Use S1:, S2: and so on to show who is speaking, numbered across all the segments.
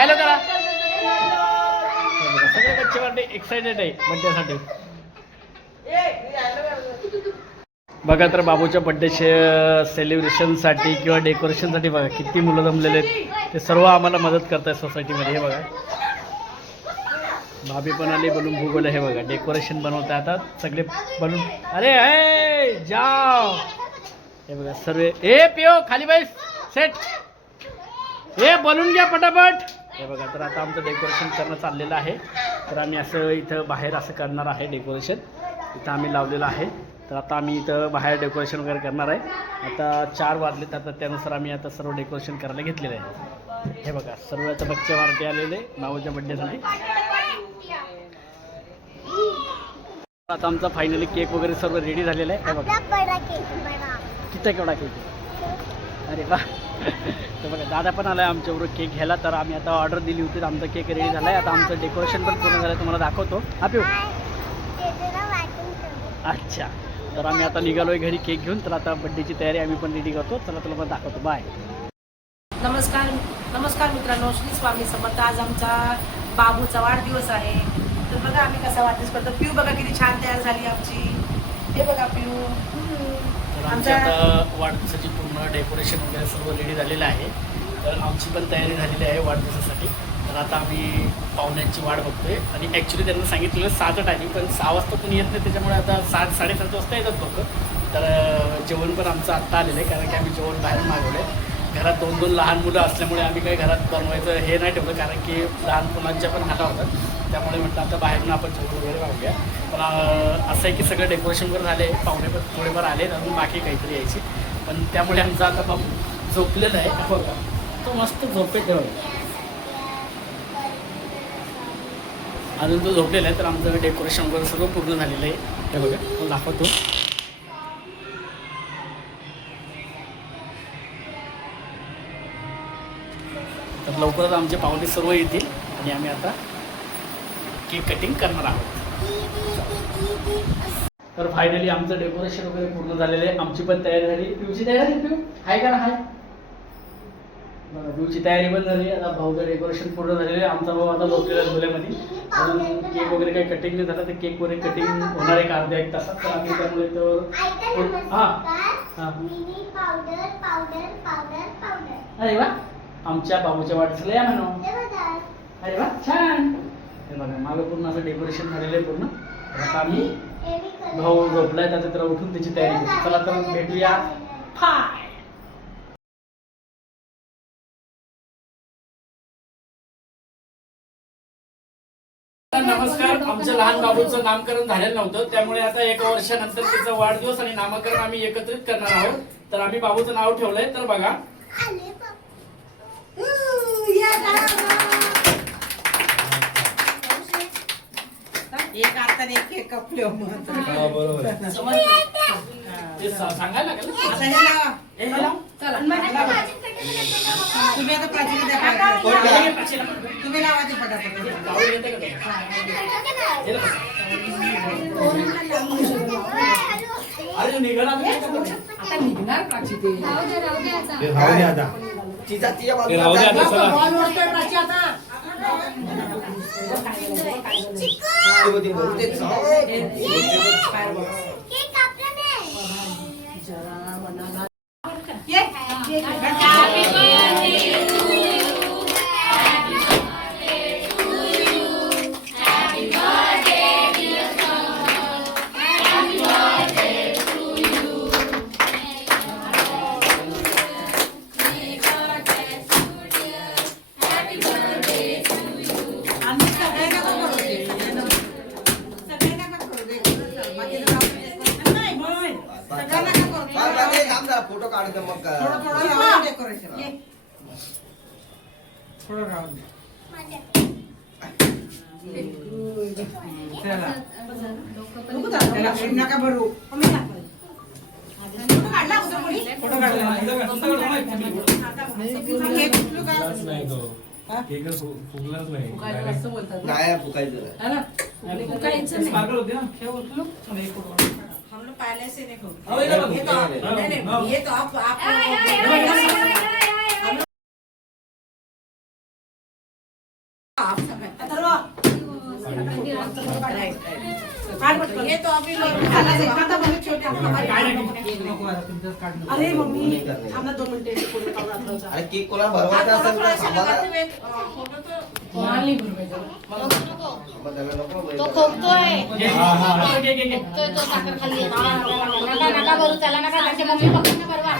S1: Hello करा सगळे बच्चे वाटे एक्सायटेड आहे बड्डेसाठी. बघा तर बाबूच्या बड्डे सेलिब्रेशनसाठी किंवा डेकोरेशनसाठी बघा किती मुलं जमलेले आहेत. ते सर्व आम्हाला मदत करत आहेत सोसायटीमध्ये हे बघा. भाभी पण आली बलून भूगोल हे बघा. डेकोरेशन बनवत आता. सगळे बलून अरे ए जाओ हे बघा सर्व ए पिओ खाली बाई सेट ए बलून घ्या पटापट. हे बघा तर आता आमचं डेकोरेशन करणं चाललेलं आहे. तर आम्ही असं इथं बाहेर असं करणार आहे डेकोरेशन इथं आम्ही लावलेलं आहे. तर आता आम्ही इथं बाहेर डेकोरेशन वगैरे करणार आहे. आता चार वाजलेत आता त्यानुसार आम्ही आता सर्व डेकोरेशन करायला घेतलेलं आहे. हे बघा सर्व आता बच्चे वारटे आलेले भाऊच्या बड्डेसाठी आता आमचा फायनली केक वगैरे सर्व रेडी झालेला आहे. हे बघा. किती केवढा केक अरे वा. तर बघा दादा पण आला आहे आमच्याबरोबर केक घ्यायला. तर आम्ही आता ऑर्डर दिली होती. तर आमचा केक रेडी झाला आहे आता आमचं डेकोरेशन पण पूर्ण झालं आहे तुम्हाला दाखवतो. हा पिऊ. अच्छा. तर आम्ही आता निघालोय घरी केक घेऊन. तर आता बड्डेची तयारी आम्ही पण रेडी करतो. चला तुला पण दाखवतो. बाय
S2: नमस्कार. नमस्कार मित्रांनो. श्री स्वामी समर्थ. आज आमचा बाबूचा वाढदिवस आहे. तर बघा आम्ही कसा वाढदिवस करतो. पिऊ बघा किती छान तयार झाली आमची. हे बघा पिऊ.
S1: तर
S2: आमच्या-
S1: आता वाढदिवसाची पूर्ण डेकोरेशन वगैरे सर्व रेडी झालेलं आहे. तर आमची पण तयारी झालेली आहे वाढदिवसासाठी. तर आता आम्ही पाहुण्यांची वाट बघतोय. आणि ॲक्च्युली त्यांना सांगितलेलं सहाचं टायमिंग पण सहा वाजता कोणी येत नाही त्याच्यामुळे आता सात साडेसात वाजता येतात लोक. तर जेवण पण आमचं आत्ता आलेलं आहे कारण की आम्ही जेवण बाहेर मागवलं आहे घरात दोन दोन लहान मुलं असल्यामुळे आम्ही काही घरात बनवायचं हे नाही ठेवलं कारण की लहान मुलांच्या पण हाता. होतात त्यामुळे म्हटलं आता बाहेरून आपण जेवण वगैरे मागूया पण असं आहे की सगळं डेकोरेशन वगैरे झाले पाहुणे पण थोडेफार आले अजून बाकी काहीतरी यायची. पण त्यामुळे आमचा आता बाबू झोपलेला आहे. हो का तो मस्त झोपेत आहे अजून तो झोपलेला आहे तर आमचं डेकोरेशन वगैरे सगळं पूर्ण झालेलं आहे. हे बघा तो दाखवतो. तर लवकरच आमचे पाहुणे सर्व येतील आणि आम्ही आता केक कटिंग करणार आहोत. तर फायनली आमचं डेकोरेशन वगैरे पूर्ण झालेलं आहे. आमची पण तयारी झाली. पिऊची तयारी झाली पिऊ? हाय का ना हाय? पिऊची तयारी पण झाली. आता भाऊचं डेकोरेशन पूर्ण झालेलं आहे. आमचा भाऊ आता झोपलेला झोल्यामध्ये अजून केक वगैरे काही कटिंग नाही झालं. तर केक वगैरे कटिंग होणार आहे अर्ध्या एक तासात. तर आम्ही त्यामुळे तर हा. हा. अरे वा. आमच्या बाबूच्या वाढदिवसाला या म्हणून
S3: बघा.
S1: अरे वा छान. हे बघा मागं पूर्ण असं डेकोरेशन झालेलं आहे पूर्ण. तर आता आम्ही भाऊ झोपलाय त्याचा त्याला उठून त्याची तयारी करू. चला तर भेटूया. फाय नमस्कार. आमच्या लहान बाबूचं नामकरण झालेलं नव्हतं. त्यामुळे आता एका वर्षानंतर त्याचा वाढदिवस आणि नामकरण आम्ही एकत्रित करणार आहोत. तर आम्ही बाबूचं नाव ठेवलंय. तर बघा.
S2: एक हाताने एक केक कापले
S1: ते सा- सांगायला लागेल ना.
S2: आता हे लावा
S1: हे लाव.
S2: लावा. तुम्ही आता द्या पाठवा.
S1: हे पाचशेला पण.
S2: तुम्ही लावा ते पटापट
S1: गावाला येते का ते? हे लाव. अरे निघाला नाही का?
S2: आता निघणार प्राची ते
S4: ते राहू दे आता ते राहू दे आता चला.
S2: बॉल ओढतोय प्राची आता.
S3: केक कापला नाही.
S2: ये आम्ही
S4: काढतो मग
S2: थोडं थोडं राहू दे डेकोरेशन ये. थोडं राहू दे चला. नको दाखव, त्याला नका भरू फोटो काढला अगोदर कोणी? फोटो काढला. केक उचलू का?
S4: नाही तो
S2: हा?
S4: केक फुगलाच नाही.
S5: नाही फुकायचं
S2: है ना? फुगायचं नाही. हे उचलू? हम लोग पहले से
S4: बघ.
S2: ये तो आप- नहीं, नहीं, ये तो आप आप
S3: आय, आय,
S2: हात अरे मम्मी थांब ना दोन मिनिटे फोटो काढू अथर्वचा.
S4: अरे केक कोणा भरवायचा असेल तर थांबा ना. मग त्याला नको
S5: तो
S4: बैल.
S5: खोकतोय.
S1: हा, हा, हा.
S5: खोकतोय तो साखर खाल्ली. नका नका भरू त्याला नका त्याच्या मम्मी पप्पांना भरवा.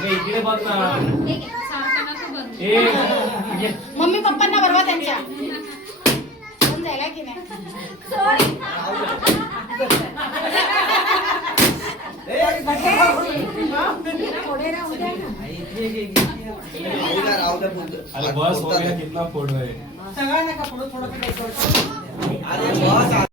S5: मम्मी पप्पांना भरवा त्यांच्या. जायला की नाही?
S4: राहू राहू द्या.
S6: अरे बस हो गया कितना फोटो है।
S2: सगळ्यांना का थोडं काही
S4: अरे बस